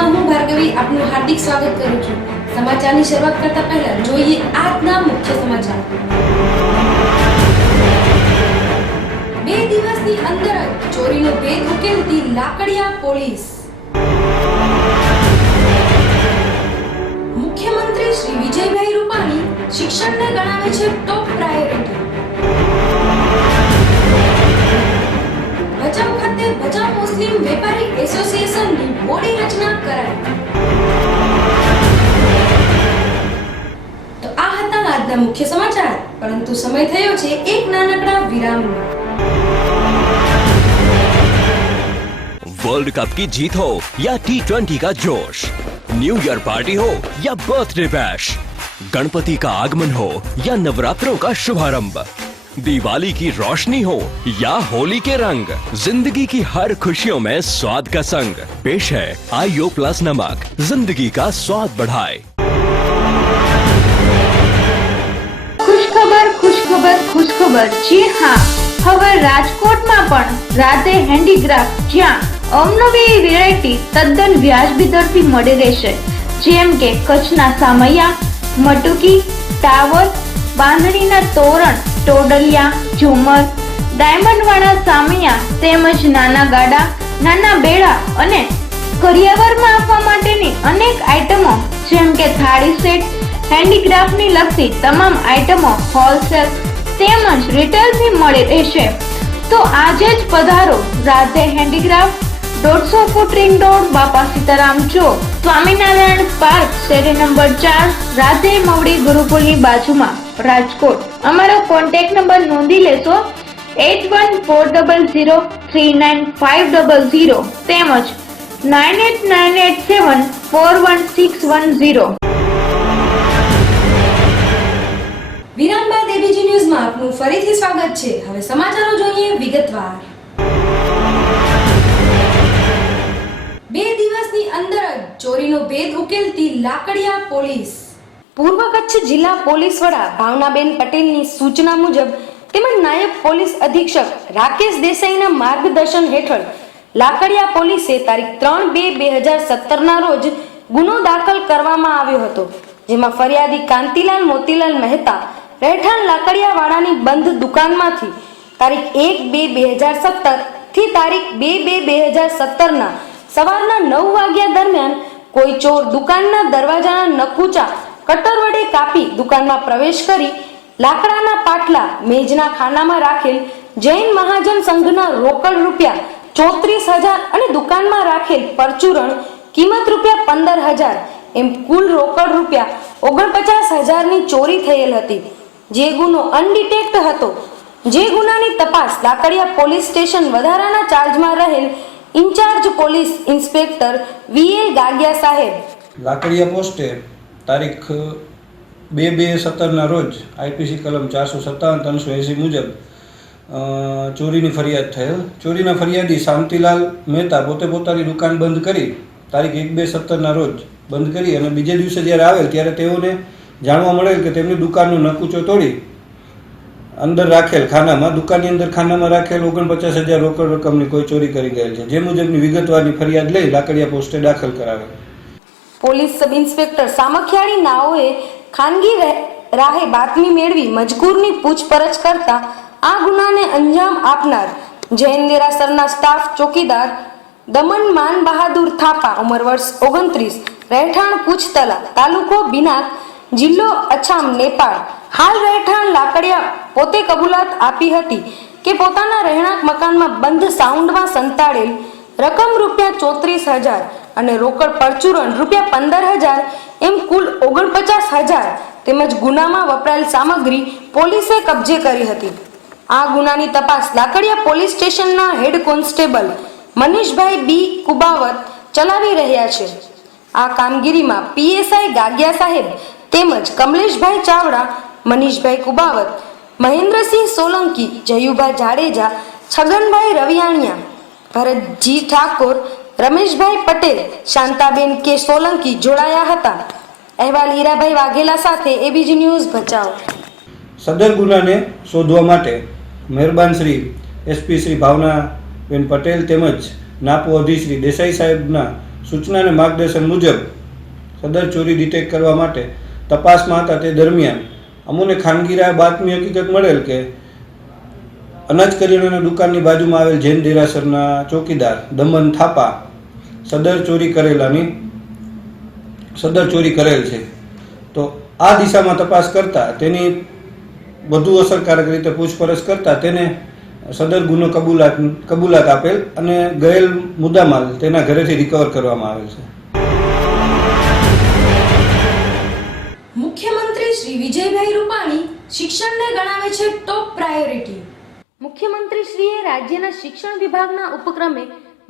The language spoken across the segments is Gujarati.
ન્યૂઝમાં હું ભાર્ગવી આપનું હાર્દિક સ્વાગત કરું છું। સમાચારની શરૂઆત કરતા પહેલા જોઈએ આજના મુખ્ય સમાચાર। 2 દિવસની અંદર જ ચોરીનો ભેદ ઉકેલતી લાકડિયા પોલીસ। મુખ્યમંત્રી શ્રી વિજયભાઈ રૂપાણી શિક્ષણને ગણાવે છે ટોપ પ્રાયોરિટી। ભચાઉ ખાતે ભચાઉ મુસ્લિમ વેપારી એસોસિએશનની બોડી રચના કરાઈ। તો આ હતા આજના મુખ્ય સમાચાર, પરંતુ સમય થયો છે એક નાનકડા વિરામનો। वर्ल्ड कप की जीत हो या T20 का जोश, न्यू ईयर पार्टी हो या बर्थडे बैश, गणपति का आगमन हो या नवरात्रों का शुभारंभ, दिवाली की रोशनी हो या होली के रंग, जिंदगी की हर खुशियों में स्वाद का संग पेश है आईओ प्लस नमक, जिंदगी का स्वाद बढ़ाए। खुशखबर जी हाँ, હવે રાજકોટમાં પણ રાધે હેન્ડીક્રાફ્ટ જ્યાં અવનવી વેરાયટી તદ્દન વ્યાજબી દરથી મળી રહેશે, જેમ કે કચ્છના સામૈયા, મટુકી, ટાવર, બાંધણીના તોરણ, ટોડલિયા, ઝુમર, ડાયમંડ વાળા સામૈયા તેમજ નાના ગાડા, નાના બેડા અને કરિયાવરમાં આપવા માટેની અનેક આઇટમો જેમ કે થાળી સેટ, હેન્ડીક્રાફ્ટની લગતી તમામ આઇટમો હોલસેલ તેમજ રિટેલથી મળી રહેશે। તો આજે જ પધારો Radhe handicraft, 150 foot ring road, બાપા સીતારામ ચોક, સ્વામિનારાયણ પાર્ક, શેરી નંબર 4, રાધે મવડી ગુરુકુલની બાજુમાં, રાજકોટ। અમારો કોન્ટેક્ટ નંબર નોંધી લેશો 8140039500 તેમજ 9898741610। વિરામ બાદ એબીજી ન્યૂઝમાં આપનું ફરીથી સ્વાગત છે। હવે સમાચારો જોઈએ વિગતવાર। 2 દિવસની અંદર જ ચોરીનો ભેદ ઉકેલતી લાકડિયા પોલીસ। પૂર્વ કચ્છ જિલ્લા પોલીસ વડા ભાવનાબેન પટેલની સૂચના મુજબ તેમજ નાયબ પોલીસ અધિક્ષક રાકેશ દેસાઈના માર્ગદર્શન હેઠળ લાકડિયા પોલીસે તારીખ 3/2/2017 રોજ ગુનો દાખલ કરવામાં આવ્યો હતો, જેમાં ફરિયાદી કાંતિલાલ મોતીલાલ મહેતા રહેઠાણ લાકડિયાવાળાની બંધ દુકાનમાંથી તારીખ 1/2/2017 થી તારીખ 2/2/2017 સવારના 9 વાગ્યા દરમિયાન કોઈ ચોર દુકાનના દરવાજાના નકુચા કટર વડે કાપી દુકાનમાં પ્રવેશ કરી લાકડાના પાટલા મેજના ખાનામાં રાખેલ જૈન મહાજન સંઘના રોકડ રૂપિયા 34,000 અને દુકાનમાં રાખેલ પરચુરણ કિંમત રૂપિયા 15,000 એમ કુલ રોકડ રૂપિયા 49,000ની ચોરી થયેલ હતી, જે ગુનો અનડિટેક્ટ હતો। જે ગુનાની તપાસ લાકડિયા પોલીસ સ્ટેશન વધારાના ચાર્જમાં રહેલ in charge police inspector V L Gagiya સાહેબ લાકડિયા પોસ્ટે તારીખ 2/2/17 રોજ આઈપીસી કલમ 457-380 મુજબ ચોરીની ફરિયાદ થયેલ। ચોરીના ફરિયાદી શાંતિલાલ મહેતા પોતે પોતાની દુકાન બંધ કરી તારીખ 1/2/17 રોજ બંધ કરી અને બીજે દિવસે જ્યારે આવેલ ત્યારે તેઓને જાણવા મળેલ કે તેમની દુકાનનો નકુચો તોડી અંદર રાખેલ ખાનામાં દુકાનની અંદર ખાનામાં રાખેલ 49,000 રોકડ રકમની કોઈ ચોરી કરી ગયેલ છે, જે મુજબની વિગતવારની ફરિયાદ લઈ લાકડિયા પોસ્ટે દાખલ કરાવેલ। પોલીસ સબ ઇન્સ્પેક્ટર સામખિયાળી નાઓએ ખાનગી રાહે બાતમી મેળવી મજકૂરની પૂછપરછ કરતા આ ગુનાને અંજામ આપનાર જૈન દેરાસરના સ્ટાફ ચોકીદાર દમન માન બહાદુર થાપા ઉંમર વર્ષ 29 રહેઠાણ પૂછતલા તાલુકો બિનાક જિલ્લો અછામ નેપાળ હાલ રહેઠાણ લાકડિયા પોતે કબૂલાત આપી હતી કે પોતાના રહેણાંક મકાનમાં બંધ સાઉન્ડમાં સંતાડેલ રકમ રૂપિયા 34,000 અને રોકડ પરચુરણ રૂપિયા 15,000 એમ કુલ 49,000 તેમજ ગુનામાં વપરાયેલ સામગ્રી પોલીસે કબજે કરી હતી। આ ગુનાની તપાસ લાકડિયા પોલીસ સ્ટેશનના હેડ કોન્સ્ટેબલ મનીષભાઈ બી કુબાવત ચલાવી રહ્યા છે। આ કામગીરીમાં પીએસઆઈ ગાગિયા સાહેબ તેમજ કમલેશભાઈ ચાવડા, મનીષભાઈ કુબાવત, મહેન્દ્રસિંહ સોલંકી, જયુભાઈ જાડેજા, છગનભાઈ રવિયાણિયા, ભરતજી ઠાકોર, રમેશભાઈ પટેલ, શાંતાબેન કે સોલંકી જોડાયા હતા। અહેવાલ હીરાભાઈ વાઘેલા સાથે એબીજી ન્યૂઝ ભચાઉ। સદર ગુનાને શોધવા માટે મહેરબાન શ્રી એસપી શ્રી ભાવનાબેન પટેલ તેમજ નાપો અધિશ્રી દેસાઈ સાહેબના સૂચના અને માર્ગદર્શન મુજબ સદર ચોરી ડિટેક્ટ કરવા માટે તપાસમાં હતા. તે દરમિયાન અમોને ખાનગીરાએ બાતમી હકીકત મળેલ કે અનાજ કરિયાણાની દુકાનની બાજુમાં આવેલ જૈન દેરાસરના ચોકીદાર દમન થાપા સદર ચોરી કરેલ છે. તો આ દિશામાં તપાસ કરતા તેની વધુ અસરકારક રીતે પૂછપરછ કરતા તેને સદર ગુનો કબૂલાત આપેલ અને ગયેલ મુદ્દામાલ તેના ઘરેથી રિકવર કરવામાં આવેલ છે. મુખ્યમંત્રી શ્રી વિજયભાઈ રૂપાણી શિક્ષણને ગણાવે છે ટોપ પ્રાયોરિટી. મુખ્યમંત્રીશ્રીએ રાજ્યના શિક્ષણ વિભાગના ઉપક્રમે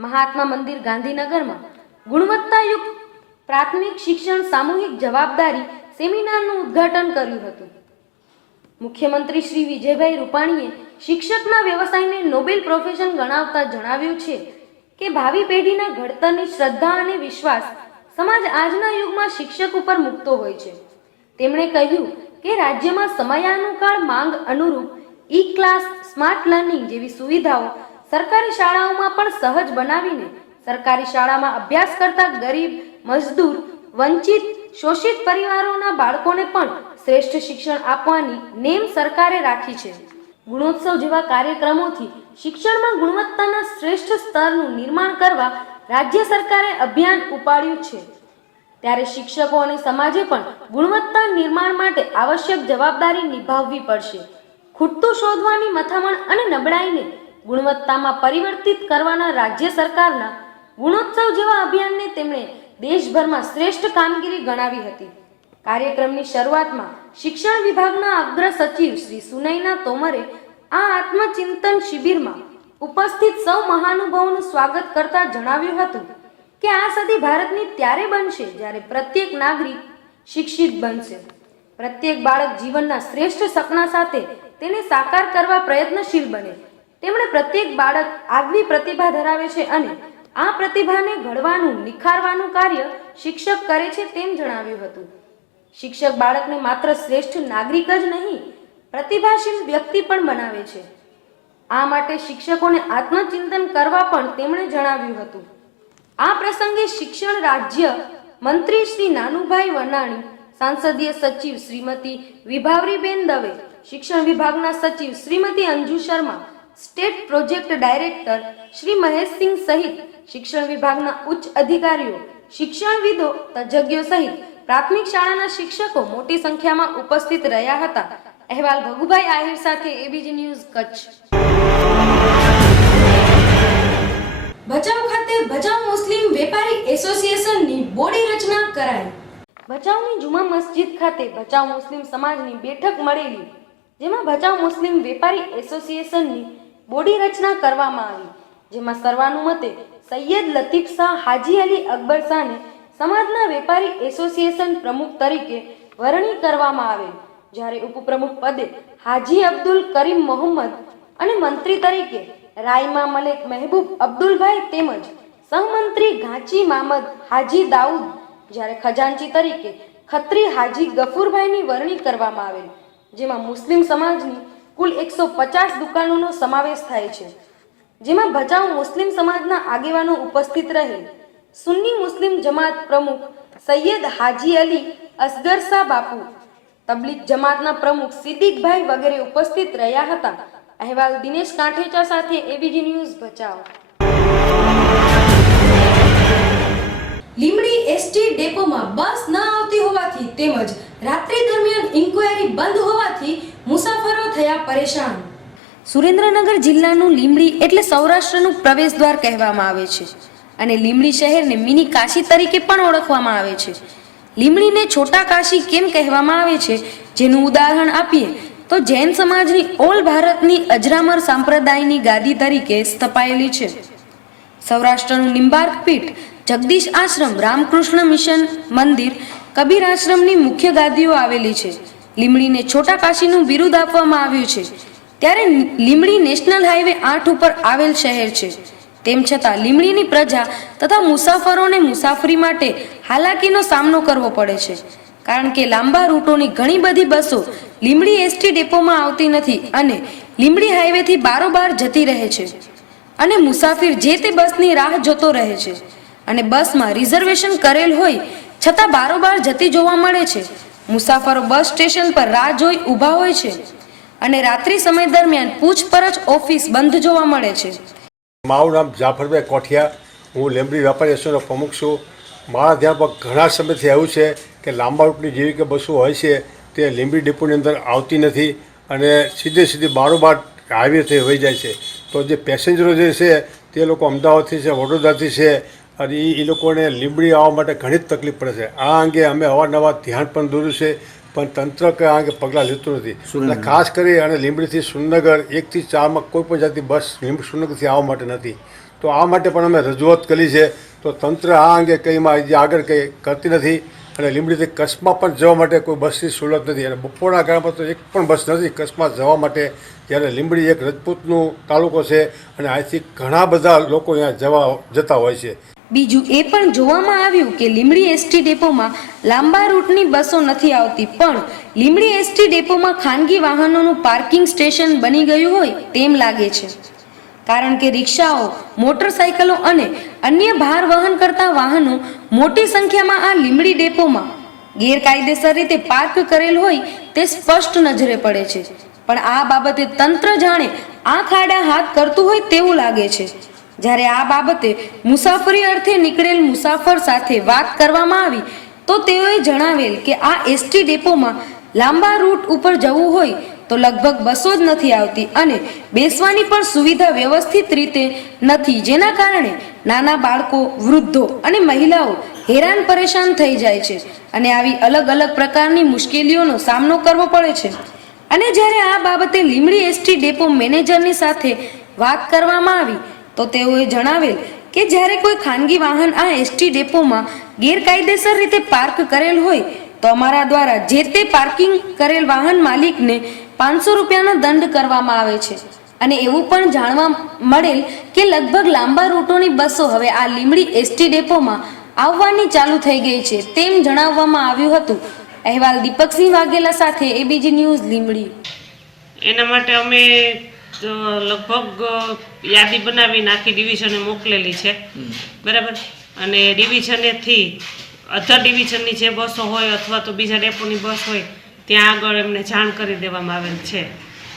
મહાત્મા મંદિર ગાંધીનગરમાં ગુણવત્તાયુક્ત પ્રાથમિક શિક્ષણ સામૂહિક જવાબદારી સેમિનારનું ઉદ્ઘાટન કર્યું હતું. મુખ્યમંત્રી શ્રી વિજયભાઈ રૂપાણીએ શિક્ષકના વ્યવસાયને નોબેલ પ્રોફેશન ગણાવતા જણાવ્યું છે કે ભાવિ પેઢીના ઘડતરની શ્રદ્ધા અને વિશ્વાસ સમાજ આજના યુગમાં શિક્ષક ઉપર મૂકતો હોય છે. તેમણે કહ્યું કે રાજ્યમાં સમયાનુકાળ માંગ અનુરૂપ ઈ ક્લાસ, સ્માર્ટ લર્નિંગ જેવી સુવિધાઓ સરકારી શાળાઓમાં પણ સહજ બનાવીને સરકારી શાળામાં અભ્યાસ કરતા ગરીબ, મજદૂર, વંચિત, શોષિત પરિવારોના બાળકોને પણ શ્રેષ્ઠ શિક્ષણ આપવાની નેમ સરકારે રાખી છે. ગુણોત્સવ જેવા કાર્યક્રમોથી શિક્ષણમાં ગુણવત્તાના શ્રેષ્ઠ સ્તરનું નિર્માણ કરવા રાજ્ય સરકારે અભિયાન ઉપાડ્યું છે. ત્યારે શિક્ષકો અને સમાજે પણ ગુણવત્તા નિર્માણ માટે આવશ્યક જવાબદારી નિભાવવી પડશે. ખૂટતું શોધવાની મથામણ અને નબળાઈને ગુણવત્તામાં પરિવર્તિત કરવાના રાજ્ય સરકારના ગુણોત્સવ જેવા અભિયાનને તેમણે દેશભરમાં શ્રેષ્ઠ કામગીરી ગણાવી હતી. કાર્યક્રમની શરૂઆતમાં શિક્ષણ વિભાગના અગ્ર સચિવ શ્રી સુનયના તોમરે આ આત્મચિંતન શિબિરમાં ઉપસ્થિત સૌ મહાનુભાવોનું સ્વાગત કરતા જણાવ્યું હતું કે આ સદી ભારતની ત્યારે બનશે જ્યારે પ્રત્યેક નાગરિક શિક્ષિત બનશે. પ્રત્યેક બાળક જીવનના શ્રેષ્ઠ સપના સાથે તેને સાકાર કરવા પ્રયત્નશીલ બને. તેમણે પ્રત્યેક બાળક આગવી પ્રતિભા ધરાવે છે અને આ પ્રતિભાને ઘડવાનું, નિખારવાનું કાર્ય શિક્ષક કરે છે તેમ જણાવ્યું હતું. શિક્ષક બાળકને માત્ર શ્રેષ્ઠ નાગરિક જ નહીં, પ્રતિભાશીલ વ્યક્તિ પણ બનાવે છે. આ માટે શિક્ષકોને આત્મચિંતન કરવા પણ તેમણે જણાવ્યું હતું. આ પ્રસંગે શિક્ષણ રાજ્ય મંત્રી શ્રી નાનુભાઈ વનાણી, સાંસદીય સચિવ શ્રીમતી વિભાવરીબેન દવે, શિક્ષણ વિભાગના સચિવ Shrimati Anju Sharma, state project director Shri Maheshsinh સહિત શિક્ષણ વિભાગના ઉચ્ચ અધિકારીઓ, શિક્ષણવિદો, તજજ્ઞો સહિત પ્રાથમિક શાળાના શિક્ષકો મોટી સંખ્યામાં ઉપસ્થિત રહ્યા હતા. અહેવાલ ભગુભાઈ આહિર સાથે એબીજી ન્યૂઝ કચ્છ. ભચાઉ ખાતે ભચાઉ મુસ્લિમ વેપારી એસોસિએશનની બોડી રચના કરાઈ. ભચાઉની જુમા મસ્જિદ ખાતે ભચાઉ મુસ્લિમ સમાજની બેઠક મળેલી, જેમાં ભચાઉ મુસ્લિમ વેપારી એસોસિએશનની બોડી રચના કરવામાં આવી, જેમાં સર્વાનુમતે સૈયદ લતીફ શાહ હાજી અલી અકબર શાહને સમાજના વેપારી એસોસિએશન પ્રમુખ તરીકે વરણી કરવામાં આવેલ, જ્યારે ઉપપ્રમુખ પદે હાજી અબ્દુલ કરીમ મોહમ્મદ અને મંત્રી તરીકે રાયમા મલેક મહેબૂબ અબ્દુલભાઈ તેમજ સહમંત્રી ઘાંચી મામદ હાજી દાઉદ, જ્યારે ખજાનચી તરીકે ખત્રી હાજી ગફુરભાઈની વરણી કરવામાં આવેલ, જેમાં મુસ્લિમ સમાજની કુલ 150 દુકાનોનો સમાવેશ થાય છે, જેમાં ભચાઉ મુસ્લિમ સમાજના આગેવાનો ઉપસ્થિત રહેલ. સુન્ની મુસ્લિમ જમાત પ્રમુખ સૈયદ હાજી અલી અસગર શાહ બાપુ, તબલીગ જમાતના પ્રમુખ સિદ્દીકભાઈ વગેરે ઉપસ્થિત રહ્યા હતા. અહેવાલ દિનેશ કાંઠેચા સાથે ABG news Bhachau. Limbdi ST ડેપોમાં બસ ન આવતી હોવાથી તેમજ રાત્રિ દરમિયાન ઇન્ક્વાયરી બંધ હોવાથી મુસાફરો થયા પરેશાન. સુરેન્દ્રનગર જિલ્લાનું લીંબડી એટલે સૌરાષ્ટ્રનું પ્રવેશ દ્વાર કહેવામાં આવે છે અને લીંબડી શહેરને મિની કાશી તરીકે પણ ઓળખવામાં આવે છે. લીંબડીને છોટા કાશી કેમ કહેવામાં આવે છે, જેનું ઉદાહરણ આપીએ તો જૈન સમાજની ઓલ ભારતની અજરામર સંપ્રદાયની ગાદી તરીકે સ્થપાયેલી છે. સૌરાષ્ટ્રનું નિંબાર્ક પીઠ, જગદીશ આશ્રમ, રામકૃષ્ણ મિશન મંદિર, કબીર આશ્રમની મુખ્ય ગાદીઓ આવેલી છે. લીંબડીને છોટા કાશીનું બિરુદ આપવામાં આવ્યું છે. ત્યારે લીંબડી નેશનલ હાઈવે 8 ઉપર આવેલ શહેર છે. તેમ છતાં લીંબડીની પ્રજા તથા મુસાફરોને મુસાફરી માટે હાલાકીનો સામનો કરવો પડે છે, કારણ કે લાંબા રૂટોની ઘણી બધી બસો લીંબડી એસટી ડેપોમાં આવતી નથી અને લીંબડી હાઈવેથી બારોબાર જતી રહે છે અને મુસાફિર જે તે બસની રાહ જોતો રહે છે. અને બસમાં રિઝર્વેશન કરેલ હોય છતાં બારોબાર જતી જોવા મળે છે. મુસાફરો બસ સ્ટેશન પર રાહ જોઈ ઊભા હોય છે અને રાત્રિ સમય દરમિયાન પૂછપરછ ઓફિસ બંધ જોવા મળે છે. મારું નામ જાફરભાઈ કોઠિયા, હું લીંબડી વેપારી એસોસિએશનનો પ્રમુખ છું. મારા ધ્યાન પર ઘણા સમયથી આવ્યું છે કે લાંબા રૂટની જેવી કે બસો હોય છે તે લીંબડી ડેપોની અંદર આવતી નથી અને સીધી બારોબાર હાઈવેથી વહી જાય છે. તો જે પેસેન્જરો જે છે તે લોકો અમદાવાદથી છે, વડોદરાથી છે અને એ લોકોને લીંબડી આવવા માટે ઘણી જ તકલીફ પડે છે. આ અંગે અમે અવારનવાર ધ્યાન પણ દોર્યું છે, પણ તંત્ર કે આ અંગે પગલાં લેતું નથી. અને ખાસ કરી અને લીંબડીથી સુરનગર 1 થી 4માં કોઈ પણ જાતની બસ સુરનગરથી આવવા માટે નથી. તો આ માટે પણ અમે રજૂઆત કરી છે. તો તંત્ર આ અંગે કંઈમાં આગળ કંઈ કરતી નથી અને લીંબડીથી કચ્છમાં પણ જવા માટે કોઈ બસની સવલત નથી અને બપોરના ગાળામાં તો એક પણ બસ નથી કચ્છમાં જવા માટે. જ્યારે લીંબડી એક રજપૂતનું તાલુકો છે અને અહીંથી ઘણા બધા લોકો અહીંયા જતા હોય છે. બીજું એ પણ જોવામાં આવ્યું કે લીંબડી એસટી ડેપોમાં લાંબા રૂટની બસો નથી આવતી, પણ લીંબડી એસટી ડેપોમાં ખાનગી વાહનોનું પાર્કિંગ સ્ટેશન બની ગયું હોય તેમ લાગે છે. કારણ કે રિક્ષાઓ, મોટરસાયકલો અને અન્ય ભાર વહન કરતા વાહનો મોટી સંખ્યામાં આ લીંબડી ડેપોમાં ગેરકાયદેસર રીતે પાર્ક કરેલ હોય તે સ્પષ્ટ નજરે પડે છે. પણ આ બાબતે તંત્ર જાણે આંખ આડા હાથ કરતું હોય તેવું લાગે છે. જ્યારે આ બાબતે મુસાફરી અર્થે નીકળેલ મુસાફર સાથે વાત કરવામાં આવી તો તેઓએ જણાવેલ કે આ એસટી ડેપોમાં લાંબા રૂટ ઉપર જવું હોય તો લગભગ બસો જ નથી આવતી અને બેસવાની પણ સુવિધા વ્યવસ્થિત રીતે નથી, જેના કારણે નાના બાળકો, વૃદ્ધો અને મહિલાઓ હેરાન પરેશાન થઈ જાય છે અને આવી અલગ અલગ પ્રકારની મુશ્કેલીઓનો સામનો કરવો પડે છે. અને જ્યારે આ બાબતે લીંબડી એસટી ડેપો મેનેજરની સાથે વાત કરવામાં આવી તો તેઓએ જણાવેલ કે જ્યારે કોઈ ખાનગી વાહન આ એસટી ડેપોમાં ગેરકાયદેસર રીતે પાર્ક કરેલ હોય તો અમારા દ્વારા જે તે પાર્કિંગ કરેલ વાહન માલિકને 500 રૂપિયાનો દંડ કરવામાં આવે છે. અને એવું પણ જાણવા મળેલ કે લગભગ લાંબા રૂટોની બસો હવે આ લીંબડી એસટી ડેપોમાં આવવાની ચાલુ થઈ ગઈ છે તેમ જણાવવામાં આવ્યું હતું. અહેવાલ દીપકસિંહ વાઘેલા સાથે એબીજી ન્યૂઝ લીંબડી. એના માટે અમે લગભગ યાદી બનાવીને આખી ડિવિઝને મોકલેલી છે, બરાબર. અને ડિવિઝનેથી અધર ડિવિઝનની જે બસો હોય અથવા તો બીજા ડેપોની બસ હોય ત્યાં આગળ એમને જાણ કરી દેવામાં આવેલ છે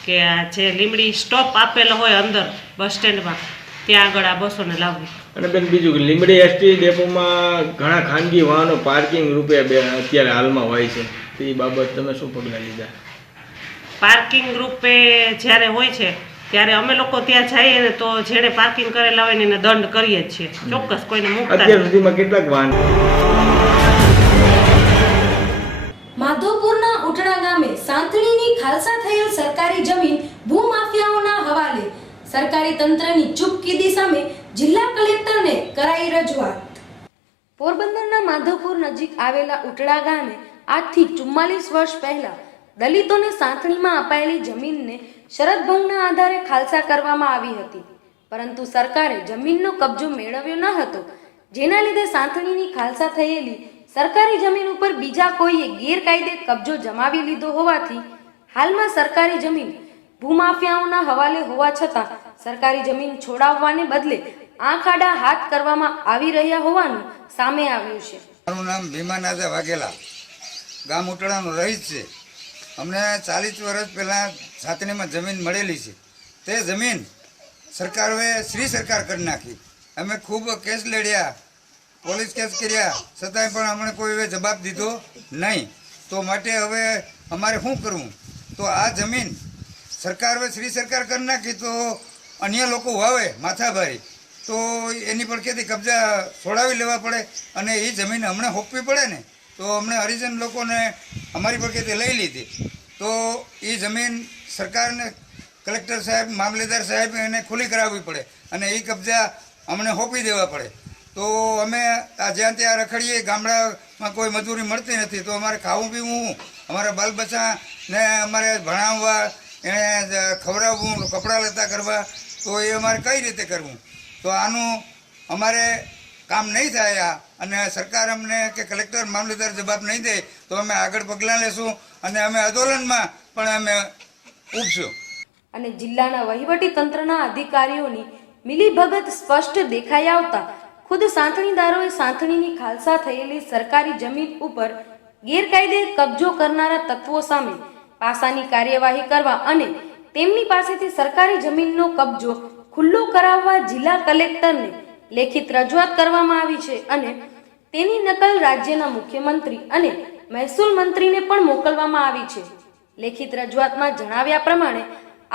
કે આ જે લીંબડી સ્ટોપ આપેલો હોય અંદર બસ સ્ટેન્ડમાં ત્યાં આગળ આ બસોને લાવવી. અને બેન બીજું કે લીંબડી એસટી ડેપોમાં ઘણા ખાનગી વાહનો પાર્કિંગ રૂપે અત્યારે હાલમાં હોય છે, તો એ બાબત તમે શું પગલાં લીધા? પાર્કિંગ રૂપે જ્યારે હોય છે ત્યારે અમે લોકો ત્યાં જઈએ ને તો જેણે પાર્કિંગ કરેલા હોય ને એને દંડ કરીએ જ છીએ, ચોક્કસ. કોઈને મૂકતા અત્યાર સુધીમાં કેટલાક વાહન? માધવપુરના ઉટડા ગામે સાંથણીની ખાલસા થયેલ સરકારી જમીન ભૂમાફિયાઓના હવાલે. સરકારી તંત્રની ચૂપકીદી સામે જિલ્લા કલેક્ટરને કરાઈ રજૂઆત. પોરબંદરના માધવપુર નજીક આવેલા ઉટડા ગામે આજથી 44 વર્ષ પહેલા દલિતોને સાંથણીમાં અપાયેલી જમીનને શરત ભંગના આધારે ખાલસા કરવામાં આવી હતી, પરંતુ સરકારે જમીનનો કબજો મેળવ્યો ન હતો, જેના લીધે સાંથણીની ખાલસા થયેલી સરકારી જમીન ઉપર બીજા કોઈએ ગેરકાયદે કબજો જમાવી લીધો હોવાથી હાલમાં સરકારી જમીન ભૂમાફિયાઓના હવાલે હોવા છતાં સરકારી જમીન છોડાવવાને બદલે આંખ આડા હાથ કરવામાં આવી રહ્યા હોવાનું સામે આવ્યું છે. મારું નામ ભીમાનાથા વાઘેલા, ગામ ઉટડાનો રહીશ છે. અમને 40 વર્ષ પહેલાં સાંથણીમાં જમીન મળેલી છે. તે જમીન સરકારોએ શ્રી સરકાર કરી નાખી. અમે ખૂબ કેસ લડ્યા, પોલીસ કેસ કર્યા, છતાંય પણ અમને કોઈ જવાબ દીધો નહીં. તો માટે હવે અમારે શું કરવું? તો આ જમીન સરકારોએ શ્રી સરકાર કરી નાખી તો અન્ય લોકો વાવે માથાભારી, તો એની પર ક્યાંથી કબજા છોડાવી લેવા પડે અને એ જમીન અમને હોપવી પડે ને. તો અમને હરિજન લોકોને અમારી પર ક્યાંથી લઈ લીધી, તો એ જમીન સરકારને કલેક્ટર સાહેબ, મામલેદાર સાહેબ એને ખુલ્લી કરાવવી પડે અને એ કબજા અમને હોપી દેવા પડે. તો અમે આ જ્યાં ત્યાં રખડીએ, ગામડામાં કોઈ મજૂરી મળતી નથી, તો અમારે ખાવું પીવું, અમારા બાલ બચ્ચાને અમારે ભણાવવા, એને ખવડાવવું, કપડાં લત્તા કરવા, તો એ અમારે કઈ રીતે કરવું? તો આનું અમારે કામ નહીં થાય અને સરકાર અમને કે કલેક્ટર, મામલતદાર જવાબ નહીં દે તો અમે આગળ પગલાં લેશું અને અમે આંદોલનમાં પણ અમે ઉપશું. અને જિલ્લાના વહીવટી તંત્રના અધિકારીઓની મિલીભગત સ્પષ્ટ દેખાઈ આવતા ખુદ સાંથણીદારોએ સાંથણીની ખાલસા થયેલી સરકારી જમીન ઉપર ગેરકાયદે કબજો કરનારા તત્વો સામે પાસાની કાર્યવાહી કરવા અને તેમની પાસેથી સરકારી જમીનનો કબજો ખુલ્લો કરાવવા જિલ્લા કલેક્ટરને લેખિત રજૂઆત કરવામાં આવી છે અને તેની નકલ રાજ્યના મુખ્યમંત્રી અને મહેસૂલ મંત્રીને પણ મોકલવામાં આવી છે. લેખિત રજૂઆતમાં જણાવ્યા પ્રમાણે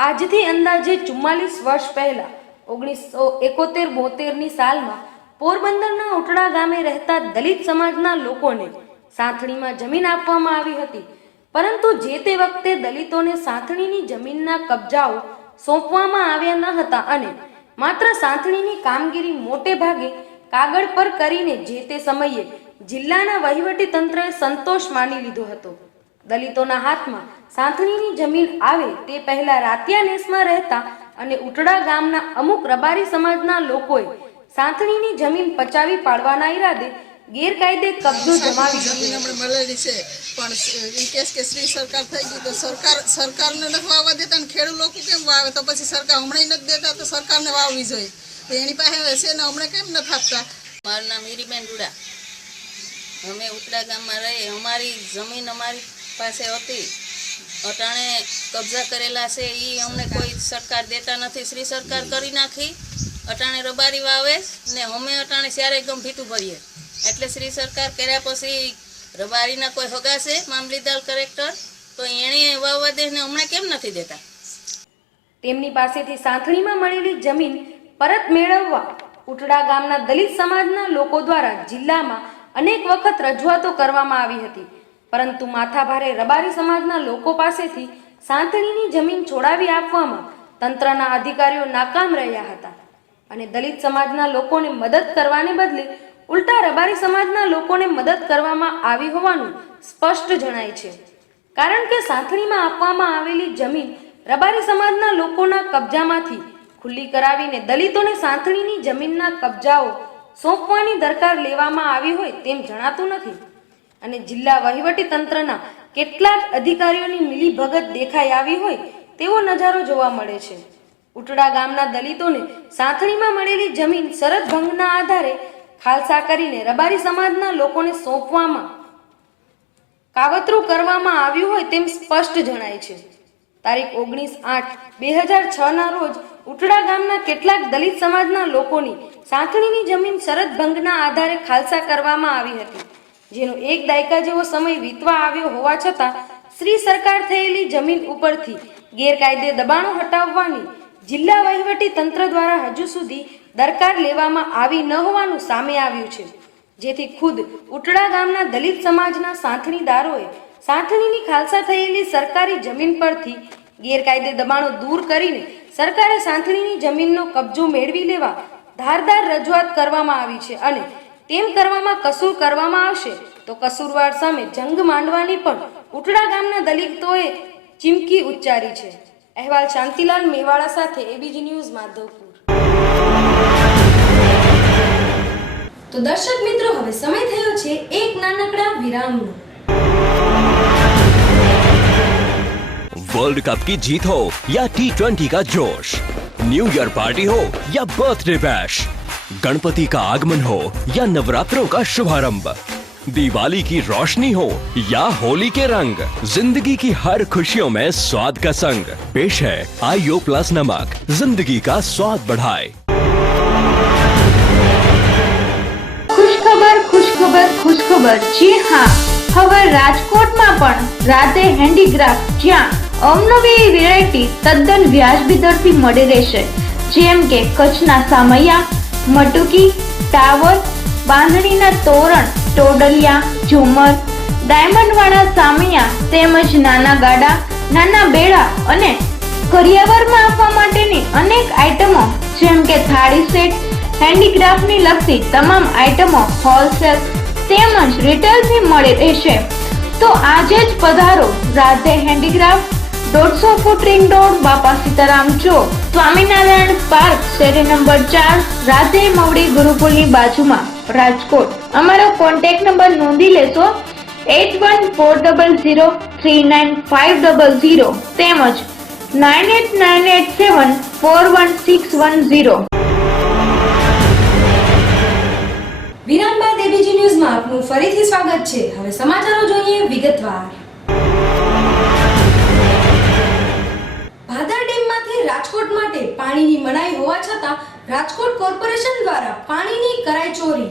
આજથી અંદાજે 44 વર્ષ પહેલા 1971-72ની સાલમાં પોરબંદરના ઉટડા ગામે રહેતા દલિત સમાજના લોકોને સાંથણીમાં જમીન આપવામાં આવી હતી, પરંતુ જે તે વખતે દલિતોને સાંથણીની જમીનના કબજાઓ સોંપવામાં આવ્યા ન હતા અને માત્ર સાંથણીની કામગીરી મોટે ભાગે કાગળ પર કરીને જે તે સમયે જિલ્લાના વહીવટી તંત્રએ સંતોષ માની લીધો હતો. દલિતોના હાથમાં સાંથણીની જમીન આવે તે પહેલા રાતિયા નેસમાં રહેતા અને ઉટડા ગામના અમુક રબારી સમાજના લોકોએ સાંથણીની જમીન પચાવી પાડવાના ઈરાદે ગેરકાયદે કબજો જમાવી જમીન અમને મળેલી છે, પણ ઇન કેસ કે શ્રી સરકાર થઈ ગઈ તો સરકારને નથી વાવવા દેતા ને ખેડૂત લોકો કેમ વાવે? તો પછી સરકાર હમણાં નથી દેતા તો સરકારને વાવવી જોઈએ. તો એની પાસે છે ને હમણાં કેમ નથી આપતા? મારું નામ હીરીબેન ડુડા. અમે ઉટડા ગામમાં રહીએ. અમારી જમીન અમારી પાસે હતી, અટાણે કબજા કરેલા છે એ અમને કોઈ સરકાર દેતા નથી. શ્રી સરકાર કરી નાખી, અટાણે રબારી વાવે ને અમે અટાણે ત્યારે ગંભીતું ભરીએ. એટલે શ્રી સરકાર કર્યા પછી રબારીના કોઈ હગા છે મામલીદાર કલેક્ટર, તો એણે વાવવા દે ને હમણાં કેમ નથી દેતા? તેમની પાસેથી સાંથણીમાં મળેલી જમીન પરત મેળવવા ઉટડા ગામના દલિત સમાજના લોકો દ્વારા જિલ્લામાં અનેક વખત રજૂઆતો કરવામાં આવી હતી, પરંતુ માથાભારે રબારી સમાજના લોકો પાસેથી સાંથણીની જમીન છોડાવી આપવામાં તંત્રના અધિકારીઓ નાકામ રહ્યા હતા અને દલિત સમાજના લોકોને મદદ કરવાને બદલે ઉલટા રબારી સમાજના લોકોને મદદ કરવામાં આવી હોવાનું સ્પષ્ટ જણાય છે. કારણ કે સાંથણીમાં આપવામાં આવેલી જમીન રબારી સમાજના લોકોના કબજામાંથી ખુલ્લી કરાવીને દલિતોને સાંથણીની જમીનના કબજાઓ સોંપવાની દરકાર લેવામાં આવી હોય તેમ જણાતું નથી અને જિલ્લા વહીવટી તંત્રના કેટલાક અધિકારીઓની મિલીભગત દેખાઈ આવી હોય તેવો નજારો જોવા મળે છે. ઉટડા ગામના દલિતોને સાંથણીમાં મળેલી જમીન શરત ભંગના આધારે ખાલસા કરીને રબારી સમાજના લોકોને સોંપવામાં કાવતરું કરવામાં આવ્યું હોય તેમ સ્પષ્ટ જણાય છે. તારીખ 19/8/2006ના રોજ ઉટડા ગામના કેટલાક દલિત સમાજના લોકોની સાંથણીની જમીન શરત ભંગના આધારે ખાલસા કરવામાં આવી હતી, જેનો એક દાયકા જેવો સમય વીતવા આવ્યો હોવા છતાં શ્રી સરકાર થયેલી જમીન ઉપરથી ગેરકાયદે દબાણો હટાવવાની જિલ્લા વહીવટી તંત્ર દ્વારા હજુ સુધી દરકાર લેવામાં આવી ન હોવાનું સામે આવ્યું છે, જેથી ખુદ ઉટડા ગામના દલિત સમાજના સાંથણીદારોએ સાંથણીની ખાલસા થયેલી સરકારી જમીન પરથી ગેરકાયદે દબાણો દૂર કરીને સરકારે સાંથણીની જમીનનો કબજો મેળવી લેવા ધારદાર રજૂઆત કરવામાં આવી છે અને તેમ કરવામાં કસૂર કરવામાં આવશે તો કસૂરવાર સામે જંગ માંડવાની પણ ઉટડા ગામના દલિતોએ ચીમકી ઉચ્ચારી છે. અહેવાલ શાંતિલાલ મેવાડા સાથે એબીજી ન્યૂઝ માધવપુર. તો દર્શક મિત્રો, હવે સમય થયો છે એક નાનકડા વિરામનો. वर्ल्ड कप की जीत हो या T20 का जोश, न्यू ईयर पार्टी हो या बर्थडे बैश, गणपति का आगमन हो या नवरात्रों का शुभारंभ, दिवाली की रोशनी हो या होली के रंग, जिंदगी की हर खुशियों में स्वाद का संग पेश है आईओ प्लस नमक, जिंदगी का स्वाद बढ़ाए. ખુશખબર. જી હા, હવે રાજકોટમાં પણ રાધે હેન્ડીક્રાફ્ટ, જ્યાં અવનવી વેરાયટી તદ્દન વ્યાજબી દરથી મળી રહેશે, જેમ કે કચ્છના સામૈયા, મટુકી, ટાવર, બાંધણીના તોરણ, ટોડલિયા, ઝુમર, ડાયમંડ વાળા સામૈયા તેમજ નાના ગાડા, નાના બેડા અને કરિયાવરમાં આપવા માટેની અનેક આઇટમો જેમ કે થાળી સેટ, હેન્ડીક્રાફ્ટની લગતી તમામ આઇટમો હોલસેલ તેમજ રિટેલથી મળી રહેશે. તો આજે જ પધારો Radhe handicraft, 150 foot ring road, બાપા સીતારામ ચોક, સ્વામિનારાયણ પાર્ક, શેરી નંબર 4, રાધે મવડી ગુરુકુલની બાજુમાં, રાજકોટ. અમારો કોન્ટેક્ટ નંબર નોંધી લેશો 8140039500 તેમજ 9898741610. આપનું ફરીથી સ્વાગત છે. હવે સમાચારો જોઈએ વિગતવાર. ભાદર ડેમમાંથી રાજકોટ માટે પાણીની મનાઈ હોવા છતાં રાજકોટ કોર્પોરેશન દ્વારા પાણીની કરાઈ ચોરી.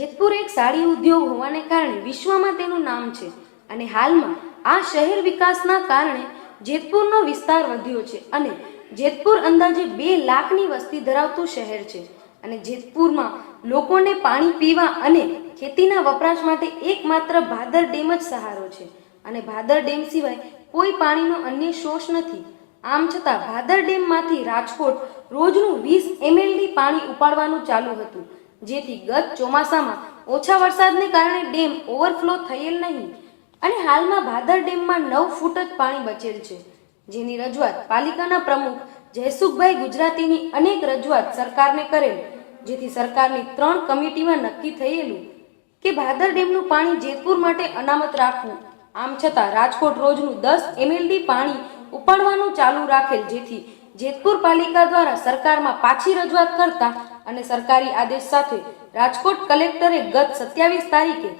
જેતપુર એક સાડી ઉદ્યોગ હોવાને કારણે વિશ્વમાં તેનું નામ છે અને હાલમાં આ શહેર વિકાસના કારણે જેતપુરનો વિસ્તાર વધ્યો છે અને જેતપુર અંદાજે 2 લાખની વસ્તી ધરાવતું શહેર છે અને જેતપુરમાં લોકોને પાણી પીવા અને ખેતીના વપરાશ માટે એકમાત્ર ભાદર ડેમ જ સહારો છે અને ભાદર ડેમ સિવાય કોઈ પાણીનો અન્ય સોર્સ નથી. આમ છતાં ભાદર ડેમમાંથી રાજકોટ રોજનું 20 mld પાણી ઉપાડવાનું ચાલુ હતું, જેથી ગત ચોમાસામાં ઓછા વરસાદને કારણે ડેમ ઓવરફ્લો થયેલ નહીં અને હાલમાં ભાદર ડેમમાં 9 ફૂટ જ પાણી બચેલ છે, જેની રજૂઆત પાલિકાના પ્રમુખ જયસુખભાઈ ગુજરાતીની અનેક રજૂઆત સરકારને કરેલ, જેથી સરકારની 3 કમિટીમાં નક્કી થયેલું કે ભાદર ડેમનું પાણી જેતપુર માટે અનામત રાખવું. આમ છતાં રાજકોટ રોજનું 10 mld પાણી ઉપાડવાનું ચાલુ રાખેલ, જેથી જેતપુર પાલિકા દ્વારા સરકારમાં પાછી રજૂઆત કરતા અને સરકારી આદેશ સાથે રાજકોટ કલેક્ટરે ગત 27 તારીખે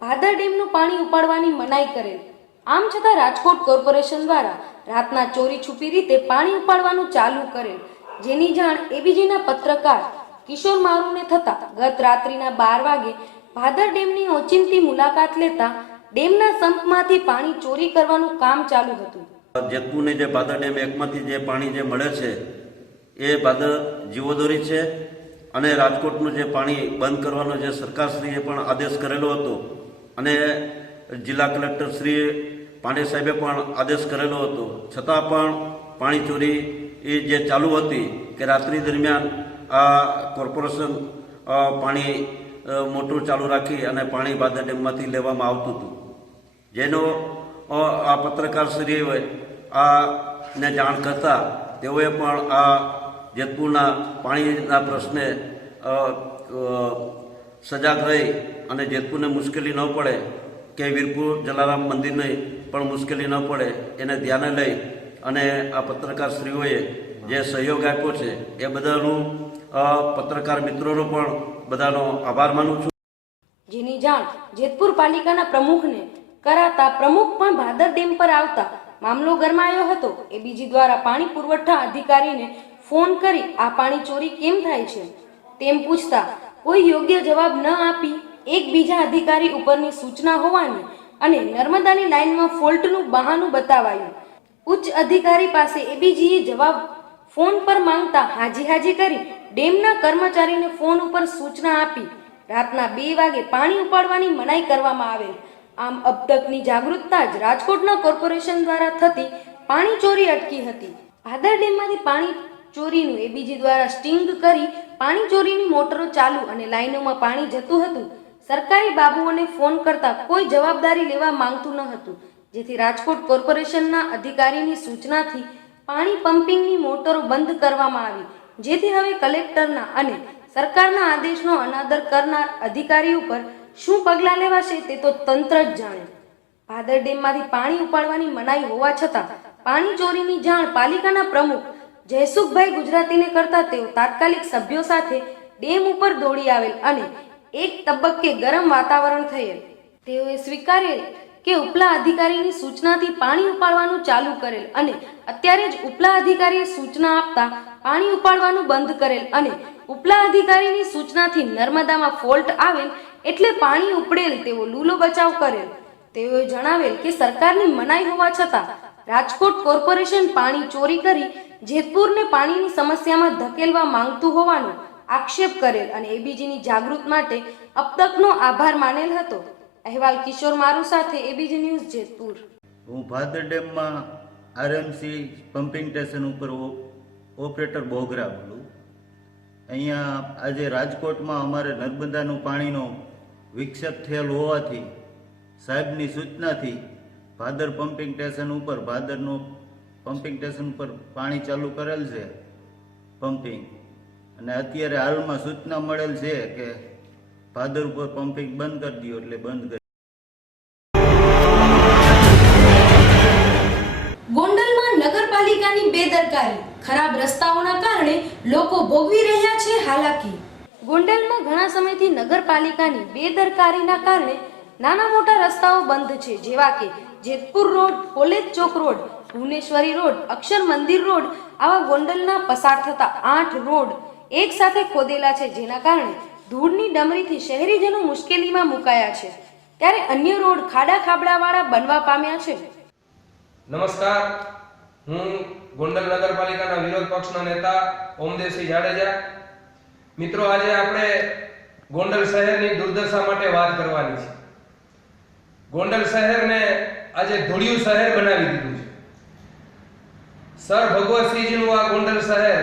ભાદર ડેમનું પાણી ઉપાડવાની મનાઈ કરેલ. આમ છતાં રાજકોટ કોર્પોરેશન દ્વારા રાતના ચોરી છુપી રીતે પાણી ઉપાડવાનું ચાલુ કરેલ, જેની જાણ એબીજીના પત્રકાર કિશોર મારુને થતા ગત રાત્રિના 12 વાગે ભાદર ડેમની ઓચિંતી મુલાકાત લેતા ડેમના સંપમાંથી પાણી ચોરી કરવાનું કામ ચાલુ હતું. જેતપુરની જે ભાદર ડેમ એકમાંથી જે પાણી જે મળે છે એ ભાદર જીવોદોરી છે અને રાજકોટનું જે પાણી બંધ કરવાનો જે સરકારશ્રીએ પણ આદેશ કરેલો હતો અને જિલ્લા કલેક્ટર શ્રી પાંડે સાહેબે પણ આદેશ કરેલો હતો, છતાં પણ પાણી ચોરી એ જે ચાલુ હતી કે રાત્રિ દરમિયાન આ કોર્પોરેશન પાણી મોટું ચાલુ રાખી અને પાણી ભાદર ડેમમાંથી લેવામાં આવતું હતું, જેનો આ પત્રકારશ્રીએ ને જાણ કરતા તેઓએ પણ આ જેતપુરના પાણીના પ્રશ્ને સજાગ રહી અને જેતપુરને મુશ્કેલી ન પડે કે વીરપુર જલારામ મંદિરને પણ મુશ્કેલી ન પડે એને ધ્યાને લઈ અને આ પત્રકારશ્રીઓએ જે સહયોગ આપ્યો છે એ બધાનું પત્રકાર મિત્રોનો પણ બધાનો આભાર માનું છું. જેની જાણ જેતપુર પાલિકાના પ્રમુખને કરાતા પ્રમુખ પણ ભાદર ડેમ પર આવતા મામલો ગરમાયો હતો. એબીજી દ્વારા પાણી પુરવઠા અધિકારીને ફોન કરી આ પાણી ચોરી કેમ થાય છે તેમ પૂછતા કોઈ યોગ્ય જવાબ ન આપી એકબીજા અધિકારી ઉપરની સૂચના હોવાની અને નર્મદાની લાઇનમાં ફોલ્ટનું બહાનું બતાવાયું. ઉચ્ચ અધિકારી પાસે એબીજીએ જવાબ ફોન પર માંગતા હાજી કરી ડેમના કર્મચારીને ફોન ઉપર સૂચના આપી રાતના 2 વાગે પાણી ઉપાડવાની મનાઈ કરવામાં આવેલ. આમ અબ તકની જાગૃતતા જ રાજકોટના કોર્પોરેશન દ્વારા થતી પાણી ચોરી અટકી હતી. ભાદર ડેમમાંથી પાણી ચોરીનું એબીજી દ્વારા સ્ટિંગ કરી પાણી ચોરીની મોટરો ચાલુ અને લાઈનોમાં પાણી જતું હતું. સરકારી બાબુઓને ફોન કરતા કોઈ જવાબદારી લેવા માંગતું ન હતું, જેથી રાજકોટ કોર્પોરેશનના અધિકારીની સૂચનાથી પાણી પમ્પિંગની મોટરો બંધ કરવામાં આવી, જેથી હવે કલેક્ટરના અને સરકારના આદેશનો અનાદર કરનાર અધિકારી ઉપર શું પગલાં લેવાશે તે તો તંત્ર જ જાણે. ભાદર ડેમમાંથી પાણી ઉપાડવાની મનાઈ હોવા છતાં પાણી ચોરીની જાણ પાલિકાના પ્રમુખ જયસુખભાઈ ગુજરાતીને કરતા તેઓ તાત્કાલિક સભ્યો સાથે ડેમ ઉપર દોડી આવેલ અને એક તબક્કે ગરમ વાતાવરણ થયેલ. તેઓએ સ્વીકારેલ કે ઉપલા અધિકારીની સૂચનાથી પાણી ઉપાડવાનું ચાલુ કરેલ અને અત્યારે જ ઉપલા અધિકારીએ સૂચના આપતા પાણી ઉપાડવાનું બંધ કરેલ અને ઉપલા અધિકારીની સૂચનાથી નર્મદામાં ફોલ્ટ આવેલ એટલે પાણી ઉપડેલ તેવો લૂલો બચાવ કરેલ. તેઓએ જણાવેલ કે સરકારની મનાઈ હોવા છતાં રાજકોટ કોર્પોરેશન પાણી ચોરી કરી જેતપુરને પાણીની સમસ્યામાં ધકેલવા માંગતું હોવાનો આક્ષેપ કરેલ અને એબીજીની જાગૃત માટે અબતકનો આભાર માનેલ હતો. અહેવાલ કિશોર મારુ સાથે એબીજી ન્યૂઝ જેતપુર. હું ભાદર ડેમમાં આરએમસી પમ્પિંગ સ્ટેશન ઉપર ઓપરેટર બોગરા બોલું. અહીંયા આજે રાજકોટમાં અમારે નર્મદાનું પાણીનો વિક્ષેપ થયેલ હોવાથી સાહેબની સૂચનાથી ભાદર પમ્પિંગ સ્ટેશન ઉપર ભાદરનું પમ્પિંગ સ્ટેશન ઉપર પાણી ચાલુ કરેલ છે પમ્પિંગ, અને અત્યારે હાલમાં સૂચના મળેલ છે કે ભાદર ઉપર પમ્પિંગ બંધ કરી દો એટલે બંધ કરી. ગોંડલમાં નગરપાલિકાની બેદરકારી, ખરાબ રસ્તાઓના કારણે લોકો ભોગવી રહ્યા છે હાલાકી. ગોંડલમાં ઘણા સમયથી નગરપાલિકાની બેદરકારીના કારણે નાના મોટા રસ્તાઓ બંધ છે, જેવા કે જેતપુર રોડ, કોલેજ ચોક રોડ, ભુવનેશ્વરી રોડ, અક્ષર મંદિર રોડ. આવા ગોંડલના પસાર થતા 8 રોડ એક સાથે ખોદેલા છે, જેના કારણે ધૂળની ડમરીથી શહેરીજનો મુશ્કેલીમાં મુકાયા છે. ત્યારે અન્ય રોડ ખાડા ખાબડાવાળા બનવા પામ્યા છે. નમસ્કાર, હું ગોંડલ નગરપાલિકાના વિરોધ પક્ષના નેતા ઓમદેવસિંહ જાડેજા. મિત્રો, આજે આપણે ગોંડલ શહેરની દુર્દશા માટે વાત કરવાની છે. ગોંડલ શહેરને આજે ધૂળિયું શહેર બનાવી દીધું છે. સર ભગવતસિંહજીનું આ ગોંડલ શહેર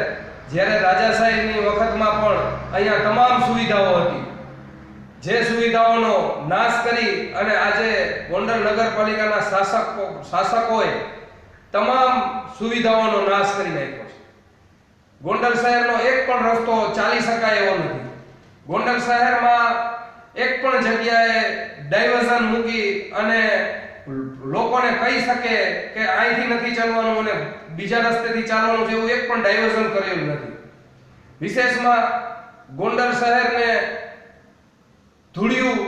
જ્યારે રાજાશાહીની વખતમાં પણ અહીંયા તમામ સુવિધાઓ હતી, જે સુવિધાઓનો નાશ કરી અને આજે ગોંડલ નગરપાલિકાના શાસકોએ તમામ સુવિધાઓનો નાશ કરી નાખ્યો છે. ગોંડલ શહેરનો એક પણ રસ્તો ચાલી શકાય એવો નથી. ગોંડલ શહેરમાં એક પણ જગ્યાએ ડાયવર્ઝન મૂકી અને લોકોને કહી શકે કે અહીંથી નથી ચાલવાનું અને બીજા રસ્તેથી ચાલવાનું છે, એવું એક પણ ડાયવર્ઝન કરેલું નથી. વિશેષમાં ગોંડલ શહેરને ધૂળિયું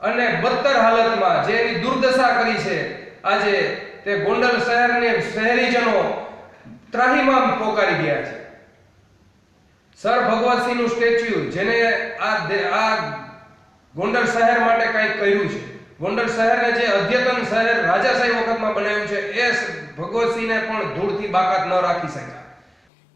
અને બદતર હાલતમાં જે એની દુર્દશા કરી છે, આજે તે ગોંડલ શહેરને શહેરીજનો ત્રાહીમામ પોકારી ગયા છે. સર ભગવતસિંહનું સ્ટેચ્યુ, જેને આ ગોંડલ શહેર માટે કંઈક કર્યું છે, ગોંડલ શહેરને જે અદ્યતન શહેર રાજાશાહી વખતમાં બનાવ્યું છે, એ ભગવતસિંહને પણ ધૂળથી બાકાત ન રાખી શક્યા.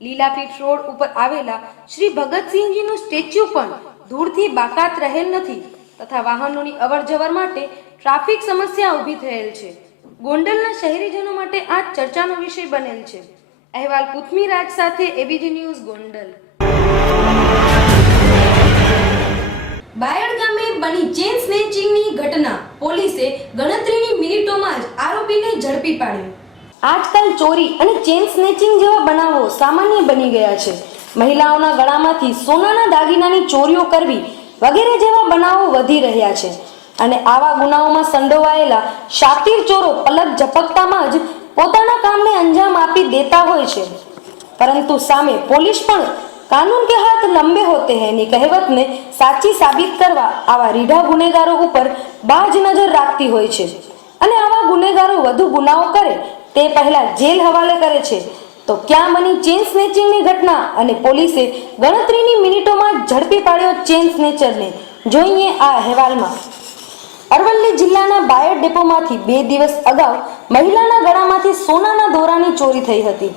લીલાપીઠ રોડ ઉપર આવેલા શ્રી ભગતસિંહજીનું સ્ટેચ્યુ પણ ધૂળથી બાકાત રહેલ નથી તથા વાહનોની અવરજવર માટે ટ્રાફિક સમસ્યા ઊભી થયેલ છે. ગોંડલના શહેરીજનો માટે આ ચર્ચાનો વિષય બનેલ છે. અહેવાલ પુથમી રાજ સાથે એબીજી ન્યૂઝ ગોંડલ. બાયડ ગામે બની ચેન સ્નેચિંગની ઘટના. પોલીસે ગણતરીની મિનિટોમાં જ આરોપીને ઝડપી પાડ્યો. આજકાલ ચોરી અને ચેન સ્નેચિંગ જેવા બનાવો સામાન્ય બની ગયા છે. મહિલાઓના ગળામાંથી સોનાના દાગીનાની ચોરીઓ કરવી વગેરે જેવા બનાવો વધી રહ્યા છે અને આવા ગુનાઓમાં સંડોવાયેલા શાતીર ચોરો પલક ઝપકતામાં જ પોતાના કામને અંજામ આપી દેતા હોય છે. પરંતુ સામે પોલીસ પણ કાનૂન કે હાથ લંબે હોતે હૈ ની કહેવતને સાચી સાબિત કરવા આવા રીઢા ગુનેગારો ઉપર બાજ નજર રાખતી હોય છે અને આવા ગુનેગારો વધુ ગુનાઓ કરે તે પહેલા જેલ હવાલે કરે છે. તો ક્યાં બની ચેન સ્નેચિંગની ઘટના અને પોલીસે ગણતરીની મિનિટોમાં ઝડપી પાડ્યો ચેન સ્નેચરને? જોઈએ આ અહેવાલમાં. અરવલ્લી જિલ્લાના બાયડ ડેપોમાંથી 2 દિવસ અગાઉ મહિલાના ગળામાંથી સોનાના દોરાની ચોરી થઈ હતી.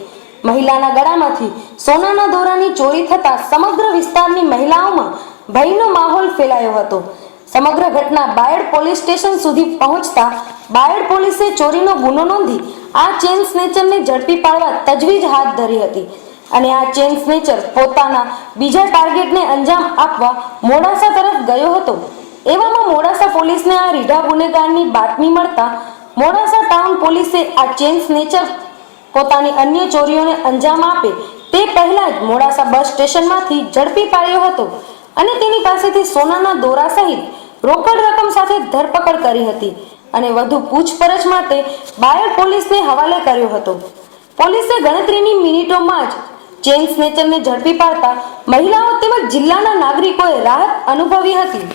મહિલાના ગળામાંથી સોનાના દોરાની ચોરી થતાં સમગ્ર વિસ્તારની મહિલાઓમાં ભયનો માહોલ ફેલાયો હતો. સમગ્ર ઘટના બાયડ પોલીસ સ્ટેશન સુધી પહોંચતા બાયડ પોલીસે ચોરીનો ગુનો નોંધી આ ચેન સ્નેચરને ઝડપી પાડવા તજવીજ હાથ ધરી હતી અને આ ચેન સ્નેચર પોતાના બીજા ટાર્ગેટને અંજામ આપવા મોડાસા તરફ ગયો હતો. એવામાં મોડાસા પોલીસને આ રીઢા ગુનેગારની બાતમી મળતા મોડાસા ટાઉન પોલીસે આ ચેન સ્નેચર પોતાની અન્ય ચોરીઓને અંજામ આપે તે પહેલા જ મોડાસા બસ સ્ટેશનમાંથી ઝડપી પાડ્યો હતો અને તેની પાસેથી સોનાના દોરા સહિત રોકડ રકમ સાથે ધરપકડ કરી હતી અને વધુ પૂછપરછ માટે બાયડ પોલીસને હવાલે કર્યો હતો. પોલીસે ગણતરીની મિનિટોમાં જ ચેન સ્નેચરને ઝડપી પાડતા મહિલાઓ તેમજ જિલ્લાના નાગરિકોએ રાહત અનુભવી હતી.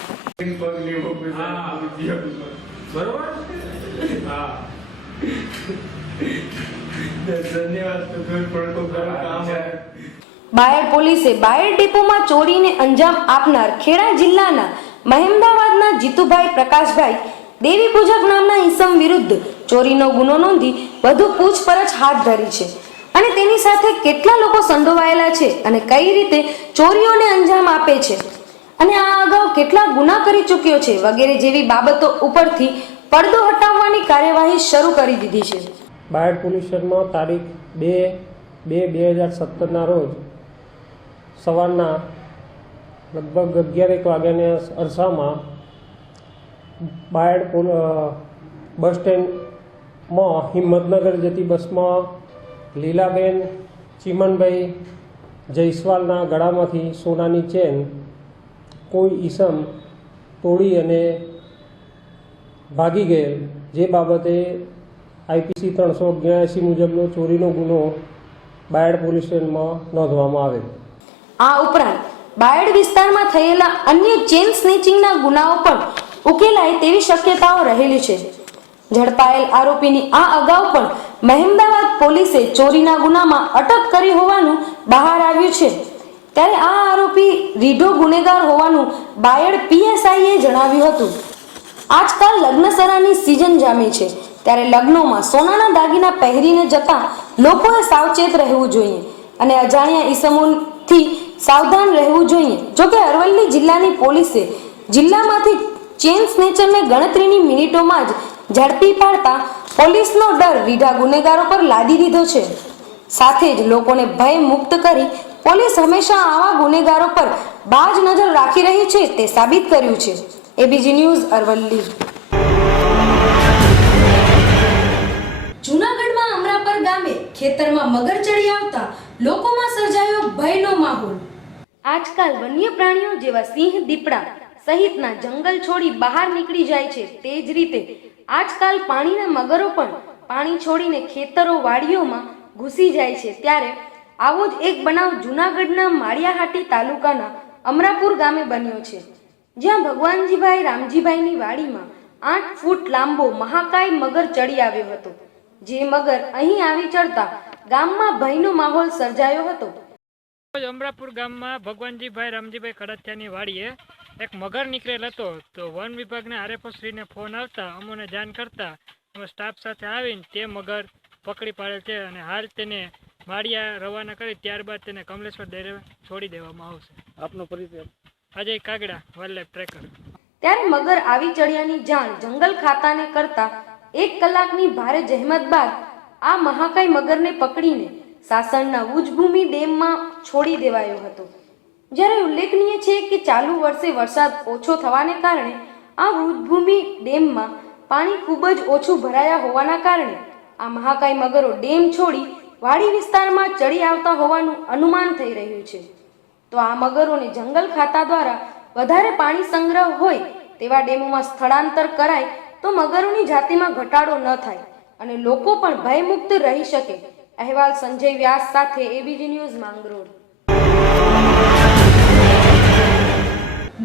બાયડ પોલીસે બાયડ ડેપોમાં ચોરીને અંજામ આપનાર ખેડા જિલ્લાના મહેમદાવાદના જીતુભાઈ પ્રકાશભાઈ દેવી પૂજક નામના ઈસમ વિરુદ્ધ ચોરીનો ગુનો નોંધી વધુ પૂછપરછ હાથ ધરી છે અને તેની સાથે કેટલા લોકો સંડોવાયેલા છે અને કઈ રીતે ચોરીઓને અંજામ આપે છે અને આ અગાઉ કેટલા ગુના કરી ચૂક્યો છે વગેરે જેવી બાબતો ઉપરથી પડદો હટાવવાની કાર્યવાહી શરૂ કરી દીધી છે. બાયડ પોલીસ સ્ટેશનમાં તારીખ 2/2/2017ના રોજ સવારના લગભગ 11 વાગ્યાના અરસામાં બાયડ બસ સ્ટેન્ડમાં હિંમતનગર જતી બસમાં લીલાબેન ચીમનભાઈ જયસ્વાલના ગળામાંથી સોનાની ચેન કોઈ ઈસમ તોડી અને ભાગી ગયેલ, જે બાબતે IPC 382 મુજબનો ચોરીનો ગુનો બાયડ પોલીસ સ્ટેશનમાં નોંધવામાં આવેલ. આ ઉપરાંત બાયડ વિસ્તારમાં થયેલા અન્ય ચેન સ્નેચિંગના ગુનાઓ પણ ઉકેલાય તેવી શક્યતાઓ રહેલી છે. ઝડપાયેલ આરોપીની આ અગાઉ પણ મહેમદાવાદ પોલીસે ચોરીના ગુનામાં અટક કરી હોવાનું બહાર આવ્યું છે. ત્યારે આ આરોપી રીઢો ગુનેગાર હોવાનું બાયડ પીએસઆઈએ જણાવ્યું હતું. આજકાલ લગ્નસરાની સિઝન જામી છે, ત્યારે લગ્નોમાં સોનાના દાગીના પહેરીને જતા લોકોએ સાવચેત રહેવું જોઈએ અને અજાણ્યા ઈસમોથી સાવધાન રહેવું જોઈએ. જોકે અરવલ્લી જિલ્લાની પોલીસે જિલ્લામાંથી ચેન સ્નેચરને ગણતરીની મિનિટોમાં જ ઝડપી પાડતા પોલીસનો ડર રીઢા ગુનેગારો પર લાદી દીધો છે. સાથે જ લોકોને ભય મુક્ત કરી પોલીસ હંમેશા આવા ગુનેગારો પર બાજ નજર રાખી રહી છે તે સાબિત કર્યું છે. ABG news Aravalli. જૂનાગઢમાં અમરાપર ગામે ખેતરમાં મગર ચડી આવતા લોકોમાં સર્જાયો ભયનો માહોલ. આજકાલ વન્ય પ્રાણીઓ જેવા સિંહ, દીપડા સહિતના જંગલ છોડી બહાર નીકળી જાય છે, તે જ રીતે આજકાલ પાણીના મગરો પણ પાણી છોડીને ખેતરો, વાડીઓમાં ઘૂસી જાય છે. ત્યારે આવો જ એક બનાવ જૂનાગઢના માળિયાહાટી તાલુકાના અમરાપુર ગામે બન્યો છે, જ્યાં ભગવાનજીભાઈ રામજીભાઈની વાડીમાં 8 ફૂટ લાંબો મહાકાય મગર ચડી આવ્યો હતો. જે મગર અહીં આવી ચડતા ગામમાં ભયનો માહોલ સર્જાયો હતો. અમરાપુર ગામમાં ભગવાનજીભાઈ રામજીભાઈ ખડથિયાની વાડીએ એક મગર નીકળેલ હતો. તો વન વિભાગના આરએફઓશ્રીને ફોન આવતા અમોને જાણ કરતા અમે સ્ટાફ સાથે આવીને તે મગર પકડી પાડેલ છે અને હાલ તેને માળિયા રવાના કરી ત્યારબાદ તેને કમલેશ્વર ડેરે છોડી દેવામાં આવશે. આપનો પરિચય? અજય કાગડા, વાઇલ્ડલાઇફ ટ્રેકર. ત્યારે મગર આવી ચડ્યાની જાણ જંગલ ખાતાને કરતા 1 કલાકની ભારે જહેમત બાદ આ મહાકાય મગરને પકડીને સાસણના ઉજભૂમિ ડેમમાં છોડી દેવાયો હતો. જ્યારે ઉલ્લેખનીય છે કે ચાલુ વર્ષે વરસાદ ઓછો થવાને કારણે આ ઉજભૂમિ ડેમમાં પાણી ખૂબ જ ઓછું ભરાયા હોવાના કારણે આ મહાકાય મગરો ડેમ છોડી વાડી વિસ્તારમાં ચડી આવતા હોવાનું અનુમાન થઈ રહ્યું છે. તો આ મગરોને જંગલ ખાતા દ્વારા વધારે પાણી સંગ્રહ હોય તેવા ડેમોમાં સ્થળાંતર કરાય તો મગરોની જાતિમાં ઘટાડો ન થાય અને લોકો પણ ભયમુક્ત રહી શકે. અહેવાલ સંજય વ્યાસ સાથે એબીજી ન્યૂઝ માંગરોળ.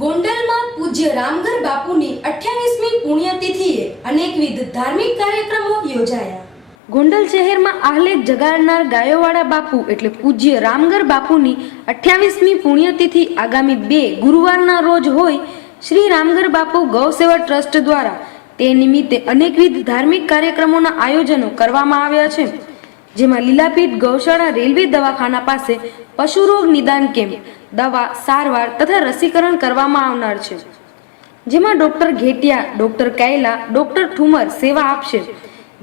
ગોંડલમાં પૂજ્ય રામગર બાપુની 28મી પુણ્યતિથિએ અનેકવિધ ધાર્મિક કાર્યક્રમો યોજાયા. ગોંડલ શહેરમાં આહલેખ જગાડનાર ગાયોવાળા બાપુ એટલે પૂજ્ય રામગર બાપુની 28મી પુણ્યતિથિ આગામી 2 ગુરુવારના રોજ હોય. શ્રી રામગર બાપુ ગૌસેવા ટ્રસ્ટ દ્વારા તે નિમિત્તે અનેકવિધ ધાર્મિક કાર્યક્રમોના આયોજનો કરવામાં આવ્યા છે, જેમાં લીલાપીઠ ગૌશાળા રેલવે દવાખાના પાસે પશુ રોગ નિદાન કેમ્પ, દવા, સારવાર તથા રસીકરણ કરવામાં આવનાર છે, જેમાં doctor Ghetiya, doctor Kaila, doctor Thummar સેવા આપશે.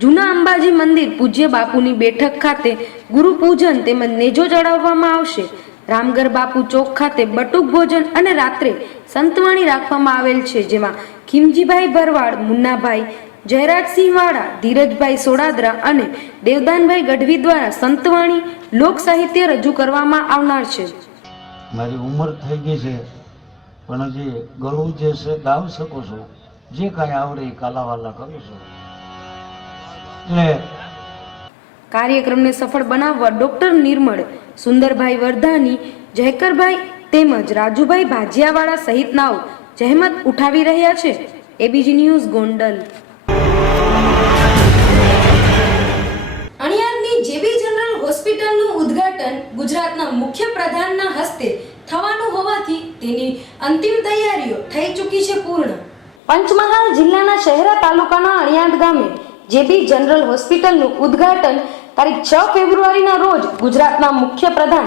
જૂના અંબાજી મંદિર પૂજ્ય બાપુની બેઠક ખાતે ગુરુ પૂજન તેમજ નેજો ચડાવવામાં આવશે. રામગર બાપુ ચોક ખાતે બટુક ભોજન અને રાત્રે સંતવાણી રાખવામાં આવેલ છે, જેમાં ખીમજીભાઈ ભરવાડ, મુન્નાભાઈ, જયરાજસિંહ વાળા, ધીરજભાઈ સોડાદરા અને દેવદાનભાઈ ગઢવી દ્વારા સંતવાણી લોક સાહિત્ય રજૂ કરવામાં આવનાર છે. મારી ઉંમર થઈ ગઈ છે પણ હજી ગળું જે છે ગાવ શકો છો, જે કાંઈ આવડે એ કાલાવાલા કરું છું. કાર્યક્રમને સફળ બનાવવા ડોક્ટર નિર્મળ, સુંદરભાઈ વર્ધાની, જયકરભાઈ તેમજ રાજુભાઈ ભાજિયાવાળા સહિતનાઓ જહેમત ઉઠાવી રહ્યા છે. ABG news Gondal. અણિયાદની જેબી જનરલ હોસ્પિટલનું ઉદ્ઘાટન ગુજરાતના મુખ્ય પ્રધાનના હસ્તે થવાનું હોવાથી તેની અંતિમ તૈયારીઓ થઈ ચૂકી છે પૂર્ણ. પંચમહાલ જિલ્લાના શહેરા તાલુકાના અણિયાદ ગામે જેબી જનરલ હોસ્પિટલનું ઉદ્ઘાટન તારીખ 6 ફેબ્રુઆરીના રોજ ગુજરાતના મુખ્ય પ્રધાન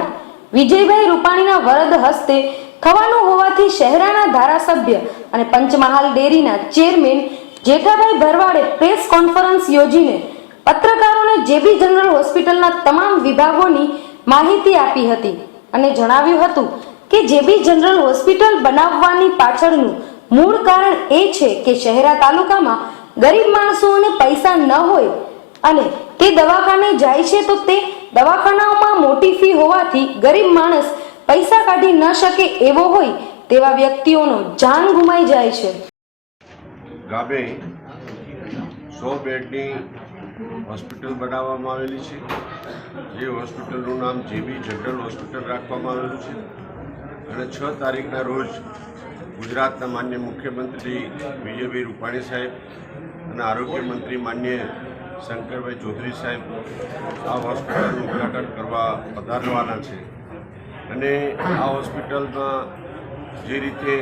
વિજયભાઈ રૂપાણીના વરદ હસ્તે થવાનું હોવાથી શહેરાના ધારાસભ્ય અને પંચમહાલ ડેરીના ચેરમેન જેઠાભાઈ ભરવાડે પ્રેસ કોન્ફરન્સ યોજીને પત્રકારોને જેબી જનરલ હોસ્પિટલના તમામ વિભાગોની માહિતી આપી હતી અને જણાવ્યું હતું કે જેબી જનરલ હોસ્પિટલ બનાવવાની પાછળનું મૂળ કારણ એ છે કે શહેરા તાલુકામાં ગરીબ માણસોને પૈસા ન હોય અને તે દવાખાને જાય છે તો તે દવાખાનાઓમાં મોટી ફી હોવાથી ગરીબ માણસ પૈસા કાઢી ન શકે એવો હોય તેવા વ્યક્તિઓનો જાન ગુમાઈ જાય છે. ગામે 100 બેડની હોસ્પિટલ બનાવવામાં આવેલી છે. જે હોસ્પિટલનું નામ જેબી જનરલ હોસ્પિટલ રાખવામાં આવેલું છે. અને 6 તારીખના રોજ ગુજરાતના માન્ય મુખ્યમંત્રી વિજયભાઈ રૂપાણી સાહેબ અને આરોગ્ય મંત્રી માન્ય શંકરભાઈ ચૌધરી સાહેબ આ હોસ્પિટલનું ઉદ્ઘાટન કરવા પધારવાના છે. અને આ હોસ્પિટલમાં જે રીતે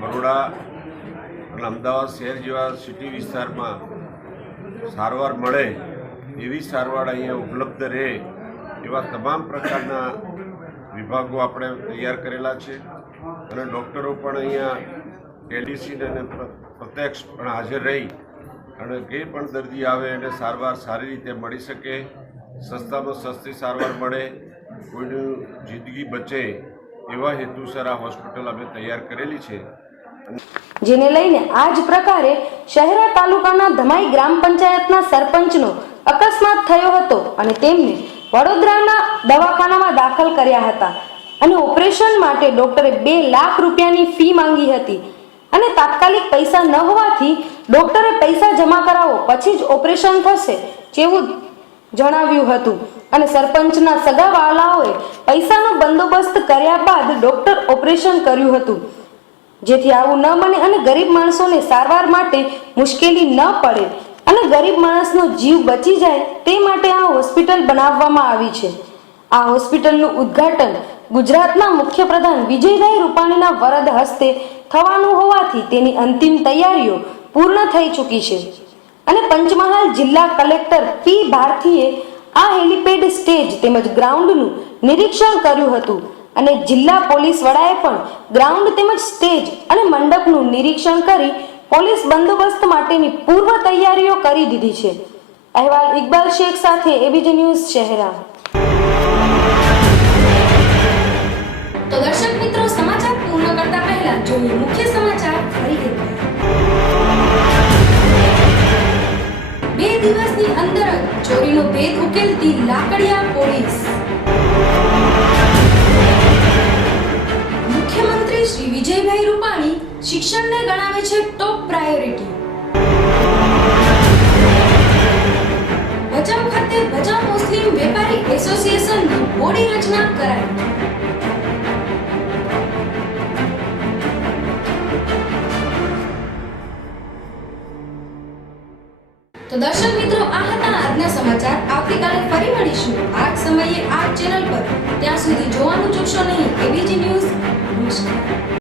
બરોડા અને અમદાવાદ શહેર જેવા સિટી વિસ્તારમાં સારવાર મળે એવી સારવાર અહીંયા ઉપલબ્ધ રહે એવા તમામ પ્રકારના વિભાગો આપણે તૈયાર કરેલા છે. અને ડૉક્ટરો પણ અહીંયા ટેલિસિન અને પ્રત્યક્ષ પણ હાજર રહી અને જે પણ દર્દી આવે એને સારવાર સારી રીતે મળી શકે, સસ્તામાં સસ્તી સારવાર મળે, કોઈની જિંદગી બચે એવા હેતુસર આ હોસ્પિટલ અમે તૈયાર કરેલી છે. જેને લઈને આ જ પ્રકારે શહેરા તાલુકાના ધમાઈ ગ્રામ પંચાયતના સરપંચનો અકસ્માત થયો હતો અને તેમને વડોદરાના દવાખાનામાં દાખલ કર્યા હતા અને ઓપરેશન માટે ડોક્ટરે 2 લાખ રૂપિયાની ફી માંગી હતી અને તાત્કાલિક પૈસા ન હોવાથી ડોક્ટરે પૈસા જમા કરાવો પછી જ ઓપરેશન થશે તેવું જણાવ્યું હતું. અને સરપંચના સગાવાલાઓએ પૈસાનો બંદોબસ્ત કર્યા બાદ ડોક્ટર ઓપરેશન કર્યું હતું, જેથી આવું ન બને અને ગરીબ માણસોને સારવાર માટે મુશ્કેલી ન પડે અને ગરીબ માણસનો જીવ બચી જાય તે માટે આ હોસ્પિટલ બનાવવામાં આવી છે. આ હોસ્પિટલનું ઉદ્ઘાટન ગુજરાતના મુખ્યપ્રધાન વિજયભાઈ રૂપાણીના વરદ હસ્તે થવાનું હોવાથી તેની અંતિમ તૈયારીઓ પૂર્ણ થઈ ચૂકી છે. અને પંચમહાલ જિલ્લા કલેક્ટર પી ભારતીએ આ હેલિપેડ સ્ટેજ તેમજ ગ્રાઉન્ડનું નિરીક્ષણ કર્યું હતું અને જિલ્લા પોલીસ વડાએ પણ ગ્રાઉન્ડ તેમજ સ્ટેજ અને મંડપનું નિરીક્ષણ કરી પોલીસ બંદોબસ્ત માટેની પૂર્વ તૈયારીઓ કરી દીધી છે. અહેવાલ ઇકબાલ શેખ સાથે એબીજી ન્યૂઝ શહેરા. તો દર્શક મિત્રો, સમાચાર પૂર્ણ કરતા પહેલા જોઈએ મુખ્ય સમાચાર ફરી એકવાર. 2 દિવસની અંદર જ ચોરીનો ભેદ ઉકેલતી લાકડિયા પોલીસ. મુખ્યમંત્રી શ્રી વિજયભાઈ રૂપાણી શિક્ષણને ગણાવે છે ટોપ પ્રાયોરિટી. ભચાઉ ખાતે ભચાઉ મુસ્લિમ વેપારી એસોસિએશનની બોડી રચના કરાઈ. તો દર્શક મિત્રો, આ હતા આજના સમાચાર. આવતીકાલે ફરી મળીશું આ જ સમયે આ ચેનલ પર. ત્યાં સુધી જોવાનું ચૂકશો નહીં. ABG news. નમસ્કાર.